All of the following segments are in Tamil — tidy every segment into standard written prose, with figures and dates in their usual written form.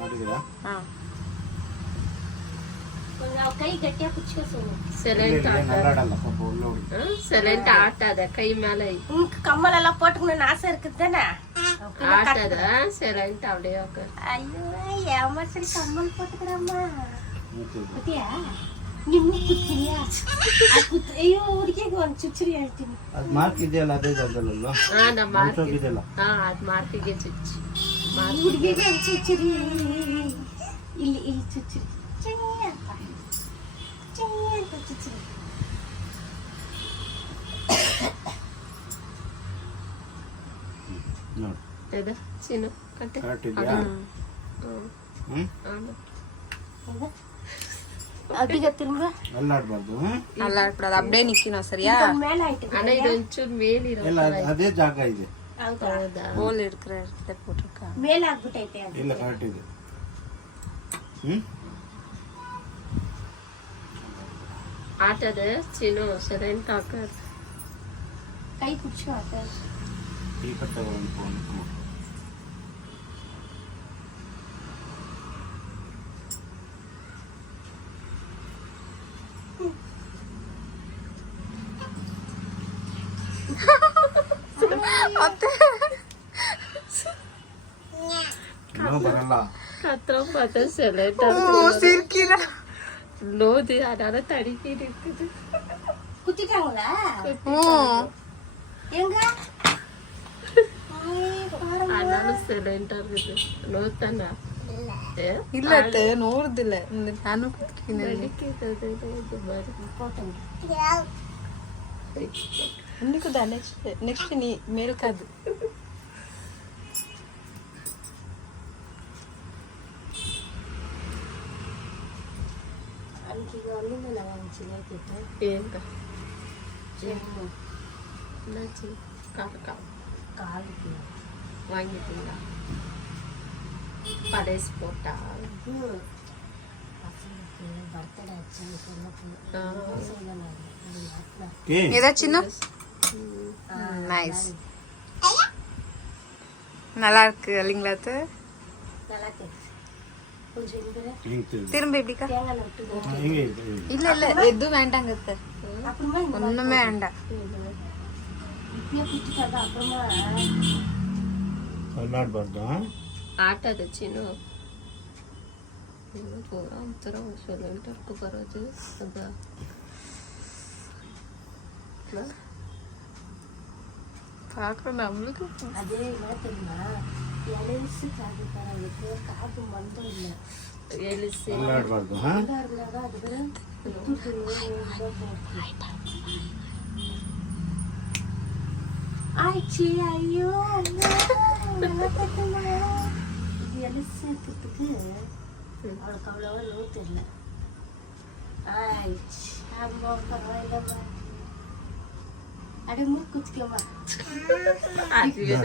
ಮಾಡಿದ್ದೀರಾ? ಕೈ ಗಟ್ಟಿಯಾಗಿ ಕುಚ್ಕೊ ಸೈಲೆಂಟ್ ಆಟದ ಕೈ ಮೇಲೆ ಕಮ್ಮಲೆಲ್ಲ ಪೋಟ್ಕೊಂಡು ಆಸೆ இருக்குதானே ஆட்டத சைலண்ட் அப்படியே உட்கார். ஐயோ ஏமாச்சல் கம்மல் போட்டுக்கறம்மா. குட்டியா ನಿಮ್ಮ ಕುತ್ತಿಯಾ ಅಯ್ಯೋ ಹುಡುಗಿಗೆ ಒಂದು ಚುಚ್ಚುರಿ ಹೇಳ್ತೀನಿ. ಅದು ಮಾರ್ಕ್ ಇದೆಯಲ್ಲ ಅದೇ ಜಾಗದಲ್ಲಲ್ವಾ? ಹಾ ನಮ್ಮ ಮಾರ್ಕ್ ಇದೆಯಲ್ಲ. ಹಾ ಅದು ಮಾರ್ಕಿಗೆ ಚುಚ್ಚಿ ಹುಡುಗಿಗೆ ಒಂದು ಚುಚ್ಚುರಿ ಇಲ್ಲಿ ಇಲ್ಲಿ ಚುಚ್ಚುರಿ ಚೆನ್ನಪ್ಪ ಚೆನ್ನ ಚುಚ್ಚುರಿ. ನೋಡಿ ಇದು ಚಿನ್ನು ಕಟ್ಟೆ ಕಟ್ಟಿದ್ಯಾ? ಅದಿಗೆ ತಿನ್ಬ ಅಲ್ಲಾಡಬಾರ್ದು. ಅಲ್ಲಾಡಬಾರ್ದು ಅಬ್ಡೇ ನಿಕ್ಕಿನೋ ಸರಿಯಾ? ಮೇಲೆ ಆಯ್ತು ಅಣ್ಣ ಇದು ಒಂಚೂರು ಮೇಲಿರೋ ಇಲ್ಲ ಅದೇ ಜಾಗ ಇದೆ. ಹೌದಾ? ಬೋಲ್ ಇರ್ಕರೆ ಪೋಟ್ರಕ ಮೇಲೆ ಆಗ್ಬಿಟ್ಟೈತೆ ಅದು. ಇಲ್ಲ ಕರೆಕ್ಟ್ ಇದೆ. ಆಟದ ಚಿನ್ನು ಸೈಲೆಂಟ್ ಹಾಕರ್ ಕೈ ಕುಚ್ಕೊ ಆತ. ಈ ಕಟ್ಟೆ ಒಂದು ಫೋನ್ ಬರಲ್ಲ. கத்திரம் சைலண்ட் லோது அதனால தடுக்கி இருக்குது. குத்திட்டாங்களா? எங்க அதனால சைலண்டா இருக்குது. லோத்தானா இல்ல ನೋಡುದಿಲ್ಲ ನಾನು ಕುತ್ಕಿನ ಇನ್ನಿಕುದ ನೆಕ್ಸ್ಟ್ ನೀ ಮೇಲ್ಕದು அன்னைக்கு அள்ளிங்க நான் வாங்கிச்சில கேட்டேன். ஏங்க என்னாச்சு? காலுக்கு வாங்கிட்டீங்களா? படைஸ் போட்டா பசங்களுக்கு பர்த்டே ஆச்சுன்னு சொன்னப்போ ஏதாச்சும் நைஸ் நல்லா இருக்கு இல்லைங்களா? அது நல்லா கேட்குது. கொஞ்சம் திரும்ப எப்படிக்கா? இல்ல இல்ல எதுவும் வேண்டாங்க சார். அப்புறமா ஒண்ணுமே வேண்டாம். இப்பயே குத்திட்டாங்க. அப்புறமா ಅಲ್ಲಾಡಬಾರ್ದು. ಆಟದ ಚಿನ್ನು ಒಂಥರ ಸೈಲೆಂಟ್ ಬರೋದು ಅದ பார்க்க நம்மளுக்கு அதே என்ன தெரியுமா? எலிசு காது தரவுக்கு காது மந்தம் இல்லை. ಎಲಿಸಿ ಅಲ್ಲಾಡಬಾರ್ದು. இருந்தாக அதுக்கு ஆயிடுச்சு. ஐயோ இது எலிசுக்கு அவளுக்கு அவ்வளோவா நோ தெரியல. ஆயிடுச்சு. அம்மா பரவாயில்லம்மா. அடி மூக்கு குத்திக்கம்மா. இப்பயே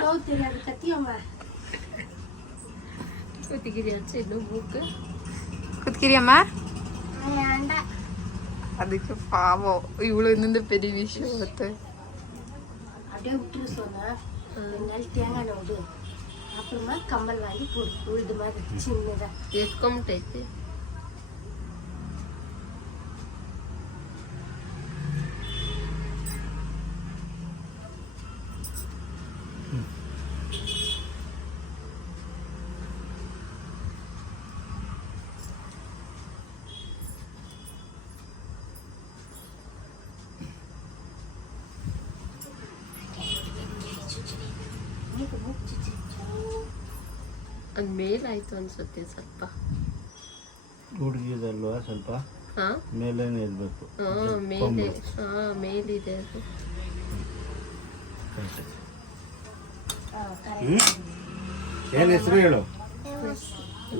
நோ தெரியாது கத்தியம்மா. ಕುತ್ತಿಗಿರಿ ಚಿನ್ನು ಮೂಕು குத்திக்கிறியம்மா? ஏண்டா அதுக்கு பாவம் இவ்வளவு இந்த பெரிய விஷயம் வந்து அப்படியே விட்டுரு சொன்னா 2 நாள் தேங்காய் எண்ணெய் விடு. அப்புறமா கம்மல் வாங்கி போடு. உழுது மாதிரி சின்னதா ಎತ್ಕೊಂಬಿಟ್ಟೈತಿ. ಅದು ಮೇಲಾಯ್ತು ಅನ್ಸುತ್ತೆ ಸ್ವಲ್ಪ. ಹುಡುಗಿದಲ್ವಾ ಸ್ವಲ್ಪ ಹಾ ಮೇಲೇನೆ ಇರಬೇಕು. ಮೇಲೆ ಮೇಲಿದೆ ಅದು. ಏನು ಹೆಸರು ಹೇಳು?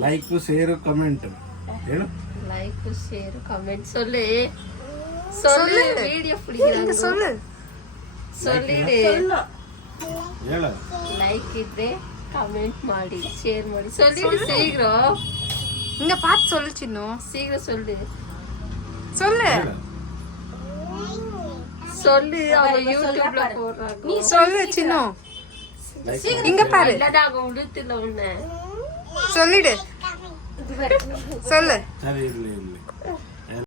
ಲೈಕ್ ಶೇರ್ ಕಮೆಂಟ್ ಹೇಳು. லைக் ஷேர் கமெண்ட் சொல்லு சொல்லு வீடியோ பிடிக்கிறாங்க சொல்லு சொல்லிடு. ಹೇಳು. லைக் ಇದ್ರೆ ಕಮೆಂಟ್ ಮಾಡಿ ಶೇರ್ ಮಾಡಿ சொல்லிடு சீக்கிரம். இங்க பார்த்து சொல்லு சின்னு. சீக்கிரம் சொல்லு சொல்லு ಹೇಳು. சொல்லு அவங்க யூடியூப்ல போடுறாங்க. நீ சொல்லு சின்னு. இங்க பாரு. இல்லடா அவங்க விடுத்துல உன்ன சொல்லிடு இது பாரு. சொல்லு சரி, ಇರ್ಲಿ